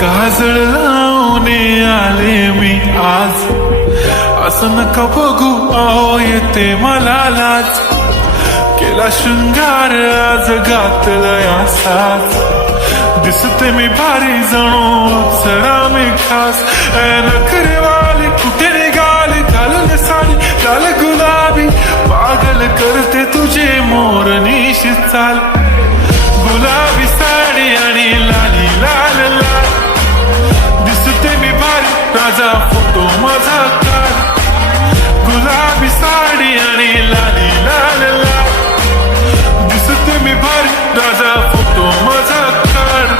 काजळ लावणे आले मी आज, असं नका बघू अहो येते मला लाज. केला शृंगार आज घातलंय असाच, दिसते मी भारी जणू सरा मी खास. नखरेवाली कुठे निघाली, घालून साडी लाल गुलाबी, पागल करते तुझे मोरनीशी चाल. गुलाबी साडी आणि लाली लाल लाल, दिसते मी भारी राजा फोटो माझा काढ. गुलाबी साडी आणि लाली लाल लाल, दिसते मी भारी राजा फोटो माझा काढ.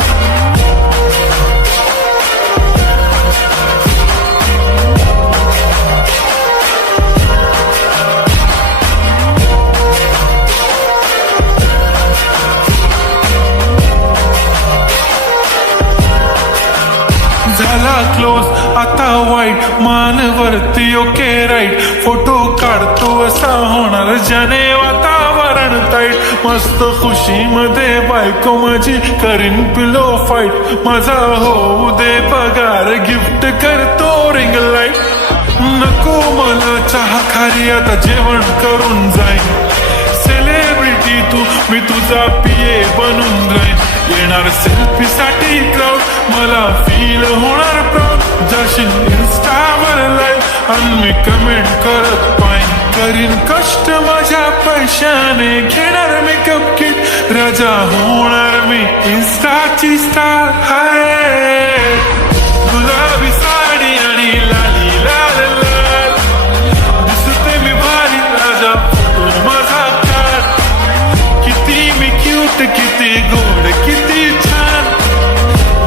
झाला क्लोज आता वाईट, मानवरती ओके राईट. फोटो काढतो असा होणार ज्याने वातावरण ताईट. मस्त खुशीमध्ये बायको माझी करीन पिलो फाईट. माझा होऊ दे पगार, गिफ्ट करतो रिंग लाईट. नको मला चहा खारी, आता जेवण करून जाईन. सेलिब्रिटी तू, मी तुझा पिये बनून राहीन. येणार सेल्फी साठी क्राऊड, मला फील होणार प्राऊड. जाशील इन्स्टावर लाईव्ह आणि मी कमेंट करत पाहिन. करीन कष्ट माझ्या पैशाने, घेणार मेकअप किट, राजा होणार मी इन्स्टाची स्टार. हाय गुलाबी साडी आणि लाली लाल लाल, दिसते मी भारी राजा फोटो माझा काढ. किती मी क्यूट, किती गोड, किती छान,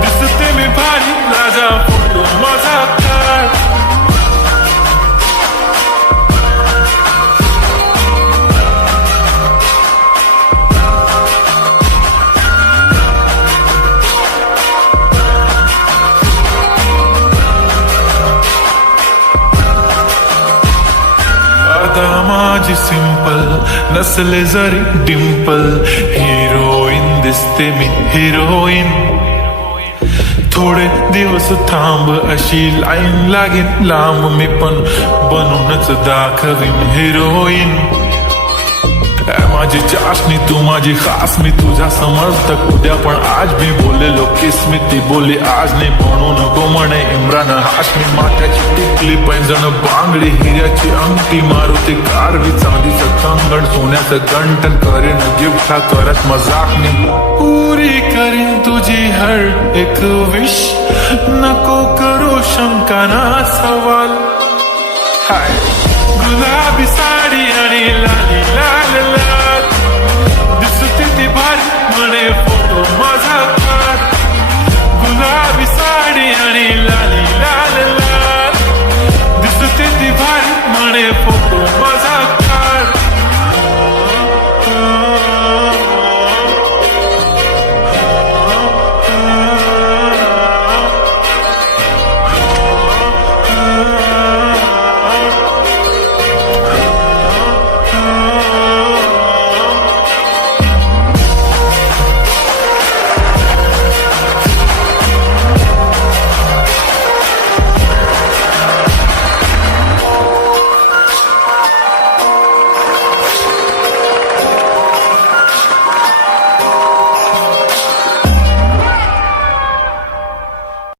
दिसते मी भारी राजा फोटो माझा काढ. आता माझी सिंपल, नसले जरी डिंपल, हिरोईन दिसते मी हिरोईन. थोडे दिवस थांब अशी लाईन लागेल लांब, मी पण बनूनच दाखवीन हिरोईन. माझी चाशनी तू माझी खास, मी तुझा समर्थक उद्या पण आज मी बोललेलो किस मी, ती बोलली आज नाही म्हणू नको म्हणे इम्रान हाशमी. माथ्याची टिकली पैंजण बांगडी, हिऱ्याची अंगठी, मारुती कारवी, चांदीचं कंगण, सोन्याचं गंठन, करीन गिफ्ट हा करत मजाकनी. पुरी करीन तुझी हर एक विश, नको करू शंका ना सवाल. हाय गुलाबी